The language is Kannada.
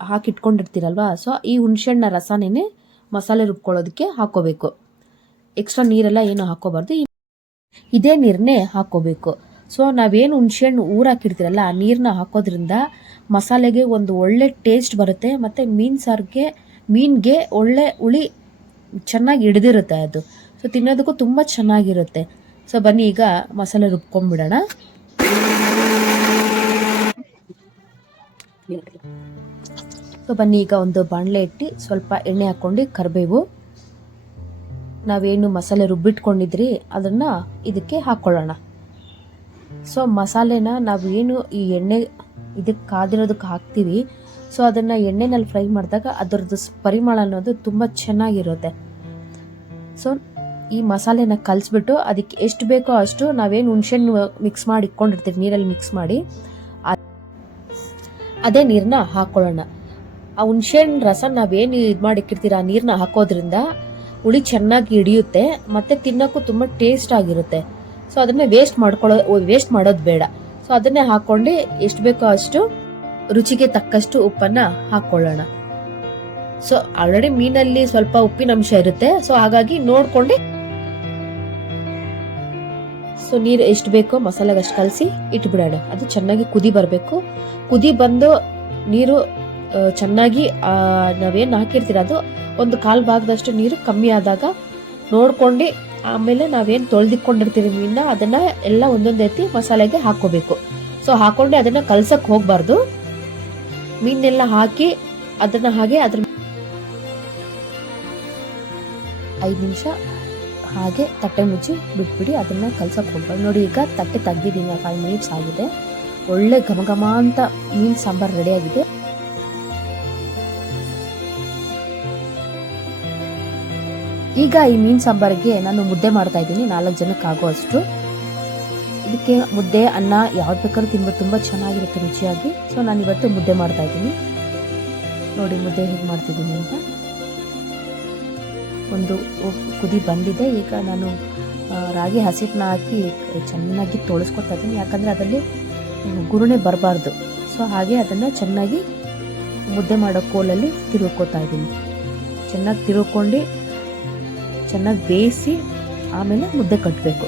ಹಾಕಿಟ್ಕೊಂಡಿರ್ತೀರಲ್ವಾ? ಸೊ ಈ ಹುಣಸೆಹಣ್ಣ ರಸನೇ ಮಸಾಲೆ ರುಬ್ಕೊಳ್ಳೋದಕ್ಕೆ ಹಾಕೋಬೇಕು. ಎಕ್ಸ್ಟ್ರಾ ನೀರೆಲ್ಲ ಏನು ಹಾಕೋಬಾರ್ದು. ಇದೇ ನೀರನ್ನೇ ಹಾಕೋಬೇಕು. ಸೊ ನಾವೇನು ಹುಣಸೆಹಣ್ಣು ಊರಾಕಿರ್ತೀರಲ್ಲ ಆ ನೀರನ್ನ ಹಾಕೋದ್ರಿಂದ ಮಸಾಲೆಗೆ ಒಂದು ಒಳ್ಳೆ ಟೇಸ್ಟ್ ಬರುತ್ತೆ ಮತ್ತು ಮೀನು ಸಾರಿಗೆ, ಮೀನಿಗೆ ಒಳ್ಳೆ ಹುಳಿ ಚೆನ್ನಾಗಿ ಹಿಡ್ದಿರುತ್ತೆ ಅದು. ಸೊ ತಿನ್ನೋದಕ್ಕೂ ತುಂಬ ಚೆನ್ನಾಗಿರುತ್ತೆ. ಸೊ ಬನ್ನಿ ಈಗ ಮಸಾಲೆ ರುಬ್ಕೊಂಡ್ಬಿಡೋಣ ಸೊ ಬನ್ನಿ, ಈಗ ಒಂದು ಬಾಣಲೆ ಇಟ್ಟು ಸ್ವಲ್ಪ ಎಣ್ಣೆ ಹಾಕ್ಕೊಂಡು ಕರಿಬೇವು. ನಾವೇನು ಮಸಾಲೆ ರುಬ್ಬಿಟ್ಕೊಂಡಿದ್ರಿ, ಅದನ್ನು ಇದಕ್ಕೆ ಹಾಕ್ಕೊಳ್ಳೋಣ ಸೊ ಮಸಾಲೆನ ನಾವು ಏನು ಈ ಎಣ್ಣೆ ಇದಕ್ಕೆ ಕಾದಿರೋದಕ್ಕೆ ಹಾಕ್ತೀವಿ. ಸೊ ಅದನ್ನು ಎಣ್ಣೆನಲ್ಲಿ ಫ್ರೈ ಮಾಡಿದಾಗ ಅದರದ್ದು ಪರಿಮಳ ಅನ್ನೋದು ತುಂಬ ಚೆನ್ನಾಗಿರುತ್ತೆ. ಸೊ ಈ ಮಸಾಲೆನ ಕಲಿಸ್ಬಿಟ್ಟು ಅದಕ್ಕೆ ಎಷ್ಟು ಬೇಕೋ ಅಷ್ಟು ನಾವೇನು ಹುಣ್ಸೆಹಣ್ಣು ಮಿಕ್ಸ್ ಮಾಡಿ ಇಟ್ಕೊಂಡಿರ್ತೀವಿ, ನೀರಲ್ಲಿ ಮಿಕ್ಸ್ ಮಾಡಿ. ಅದೇ ನೀರನ್ನ ಹಾಕ್ಕೊಳ್ಳೋಣ ಆ ಹುಣ್ಸೆಹಣ್ಣು ರಸ ನಾವೇನು ಇದು ಮಾಡಿ ಇಟ್ಟಿರ್ತೀರ ಆ ನೀರನ್ನ ಹಾಕೋದ್ರಿಂದ ಹುಳಿ ಚೆನ್ನಾಗಿ ಹಿಡಿಯುತ್ತೆ, ಮತ್ತು ತಿನ್ನೋಕ್ಕೂ ತುಂಬ ಟೇಸ್ಟ್ ಆಗಿರುತ್ತೆ. ಸೊ ಅದನ್ನೇ ವೇಸ್ಟ್ ಮಾಡ್ಕೊಳ್ಳೋ ವೇಸ್ಟ್ ಮಾಡೋದು ಬೇಡ. ಸೊ ಅದನ್ನೇ ಹಾಕ್ಕೊಂಡು ಎಷ್ಟು ಬೇಕೋ ಅಷ್ಟು ರುಚಿಗೆ ತಕ್ಕಷ್ಟು ಉಪ್ಪನ್ನು ಹಾಕ್ಕೊಳ್ಳೋಣ ಸೊ ಆಲ್ರೆಡಿ ಮೀನಲ್ಲಿ ಸ್ವಲ್ಪ ಉಪ್ಪಿನ ಅಂಶ ಇರುತ್ತೆ. ಸೊ ಹಾಗಾಗಿ ನೋಡ್ಕೊಂಡು. ಸೊ ನೀರು ಎಷ್ಟು ಬೇಕೋ ಮಸಾಲೆಗೆ ಅಷ್ಟು ಕಲಸಿ ಇಟ್ಬಿಡೋಣ. ಅದು ಚೆನ್ನಾಗಿ ಕುದಿ ಬರಬೇಕು. ಕುದಿ ಬಂದು ನೀರು ಚೆನ್ನಾಗಿ ನಾವೇನು ಹಾಕಿರ್ತೀರ ಅದು? ಒಂದು ಕಾಲು ಭಾಗದಷ್ಟು ನೀರು ಕಮ್ಮಿ ಆದಾಗ ನೋಡ್ಕೊಂಡು, ಆಮೇಲೆ ನಾವೇನು ತೊಳೆದಿಕ್ಕೊಂಡಿರ್ತೀವಿ ಮೀನನ್ನ, ಅದನ್ನ ಎಲ್ಲ ಒಂದೊಂದು ಎತ್ತಿ ಮಸಾಲೆಗೆ ಹಾಕೋಬೇಕು ಸೊ ಹಾಕೊಂಡೆ ಅದನ್ನ ಕಲ್ಸಕ್ಕೆ ಹೋಗಬಾರ್ದು. ಮೀನೆಲ್ಲ ಹಾಕಿ, ಅದನ್ನ ಹಾಗೆ ಅದ್ರ ಐದು ನಿಮಿಷ ಹಾಗೆ ತಟ್ಟೆ ಮುಚ್ಚಿ ಬಿಟ್ಬಿಡಿ, ಅದನ್ನ ಕಲ್ಸಕ್ಕೆ ಹೋಗ್ಬಾರ್ದು. ನೋಡಿ, ಈಗ ತಟ್ಟೆ ತೆಗ್ದಿದ್ದೀನಿ ಫೈವ್ ಮಿನಿಟ್ಸ್ ಆಗಿದೆ. ಒಳ್ಳೆ ಘಮ ಘಮ ಅಂತ ಮೀನು ಸಾಂಬಾರ್ ರೆಡಿ ಈಗ ಈ ಮೀನು ಸಾಂಬಾರಿಗೆ ನಾನು ಮುದ್ದೆ ಮಾಡ್ತಾ ಇದ್ದೀನಿ. ನಾಲ್ಕು ಜನಕ್ಕೆ ಆಗೋ ಅಷ್ಟು ಇದಕ್ಕೆ ಮುದ್ದೆ, ಅನ್ನ ಯಾವ್ದು ಬೇಕಾದ್ರೂ ತಿನ್ಬೋದು. ತುಂಬ ಚೆನ್ನಾಗಿರುತ್ತೆ ರುಚಿಯಾಗಿ. ಸೊ ನಾನು ಇವತ್ತು ಮುದ್ದೆ ಮಾಡ್ತಾ ಇದ್ದೀನಿ. ನೋಡಿ, ಮುದ್ದೆ ಹೇಗೆ ಮಾಡ್ತಿದ್ದೀನಿ ಅಂತ. ಒಂದು ಕುದಿ ಬಂದಿದೆ. ಈಗ ನಾನು ರಾಗಿ ಹಸಿಟ್ಟನ್ನ ಹಾಕಿ ಚೆನ್ನಾಗಿ ತೊಳಸ್ಕೊತಾ ಇದ್ದೀನಿ. ಯಾಕಂದರೆ ಅದರಲ್ಲಿ ಗುರುಣೆ ಬರಬಾರ್ದು. ಸೊ ಹಾಗೆ ಅದನ್ನು ಚೆನ್ನಾಗಿ ಮುದ್ದೆ ಮಾಡೋ ಕೋಲಲ್ಲಿ ತಿರುಗ್ಕೋತಾ ಇದ್ದೀನಿ. ಚೆನ್ನಾಗಿ ತಿರುಗ್ಕೊಂಡು ಚೆನ್ನಾಗಿ ಬೇಯಿಸಿ ಆಮೇಲೆ ಮುದ್ದೆ ಕಟ್ಟಬೇಕು